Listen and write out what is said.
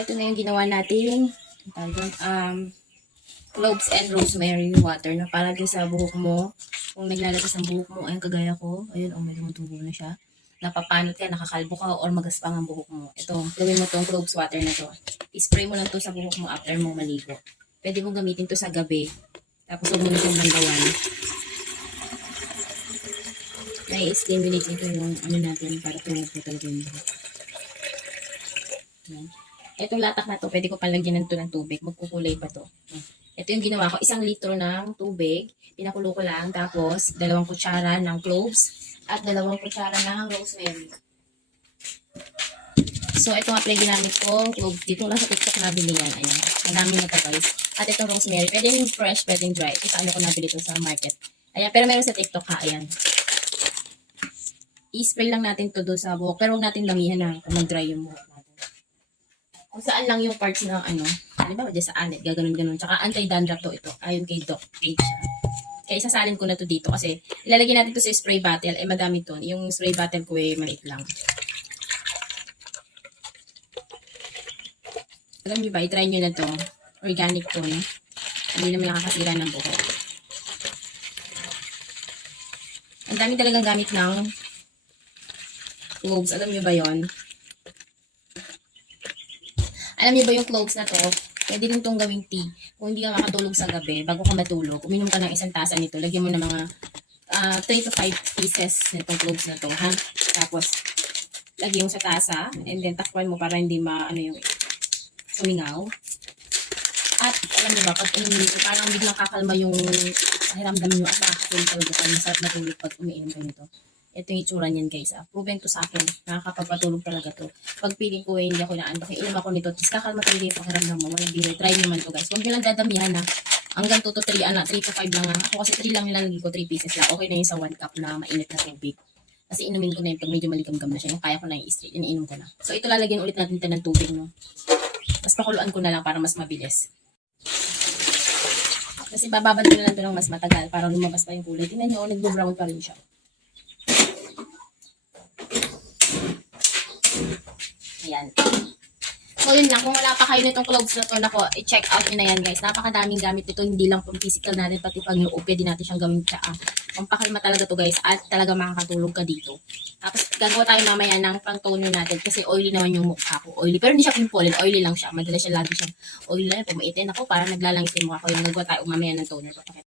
ito na yung ginawa doon, um, cloves and rosemary water na palagay sa buhok mo. Kung naglalagas ang buhok mo, ayun kagaya ko, ayun, oh, may tumutubo na siya. Napapanot ka, nakakalbo ka, or magaspang ang buhok mo. Ito, gawin mo tong cloves water na to. I-spray mo lang to sa buhok mo after mo maligo. Pwede mo gamitin to sa gabi. Tapos huwag mo na itong bandawan. May stimulate nito yung ano natin para tumubo talaga yung buhok. Yan. Itong latak na to, pwede ko palagyan ng ng tubig. Magkukulay pa to. Ito yung ginawa ko. Isang litro ng tubig. Pinakulo ko lang. Tapos, dalawang kutsara ng cloves. At dalawang kutsara ng rosemary. So, ito nga pala ginamit ko. Cloves. Dito lang sa TikTok nabili yan. Ayan. Ang dami na guys. At itong rosemary. Pwede yung fresh, pwede yung dry. Ito ano ko nabili to sa market. Ayan. Pero meron sa TikTok ha. Ayan. I-spray lang natin to doon sa buhok. Pero huwag natin lamihan na mag-dry yung buhok kung saan lang yung parts ng ano, halimbawa dyan sa anet, gaganon-ganon. Tsaka anti-dandruff to ito, ayon kay Doc siya. Kaya isasalin ko na to dito kasi ilalagay natin to sa spray bottle, eh madami to. Yung spray bottle ko eh maliit lang. Alam niyo ba, itry nyo na to. Organic to, no? Hindi naman nakakasira ng buhok. Ang dami talagang gamit ng cloves. Alam niyo ba yon? Alam niyo ba yung cloves na to? Pwede din itong gawing tea. Kung hindi ka makatulog sa gabi, bago ka matulog, uminom ka ng isang tasa nito. Lagyan mo ng mga 3 to 5 pieces nitong cloves na to, ha? Tapos, lagyan mo sa tasa, and then takpan mo para hindi ma, ano yung, sumingaw. At, alam niyo ba, pag uminom nito, parang biglang kakalma yung pakiramdam nyo at makakatulog talaga kayo. Masarap na tulog pag umiinom ka nito. Ito yung itsura niyan guys. Ah. Proven to sa akin. Nakakapagpatulog talaga to. Pag feeling ko eh, hindi ako inaantok, inom ako nito. Tapos kakalma talaga yung pakiramdam mo. Walang biro. Try naman to guys. Huwag nyo lang dadamihan na. Hanggang 2 to 3, ano, 3 to 5 lang. ah. Ako kasi 3 lang nilalagay ko, 3 pieces lang. Okay na yun sa 1 cup na mainit na tubig. Kasi inumin ko na yun pag medyo maligam-gam na siya. Yung kaya ko na yung straight, iniinom ko na. So ito lalagyan ulit natin ito ng tubig, no? Mas pakuluan ko na lang para mas mabilis. Kasi bababad ko na lang ito ng mas matagal para lumabas pa yung kulay. Tingnan nyo, oh, nagbo-brown pa rin siya. Ayan. So, yun lang. Kung wala pa kayo nitong clothes na to, nako, i-check out nyo na yan, guys. Napakadaming gamit ito. Hindi lang pang physical natin, pati pang loob. Pwede natin siyang gawin tsaa. Pampakalma talaga to, guys. At talaga makakatulog ka dito. Tapos, gagawa tayo mamaya ng pang toner natin kasi oily naman yung mukha ko. Oily. Pero hindi siya pimpolin. Oily lang siya. Madalas siya lagi siyang oily lang. Pumaitin ako. Parang naglalangitin mukha ko. Yung gagawa tayo mamaya ng toner. Papakita.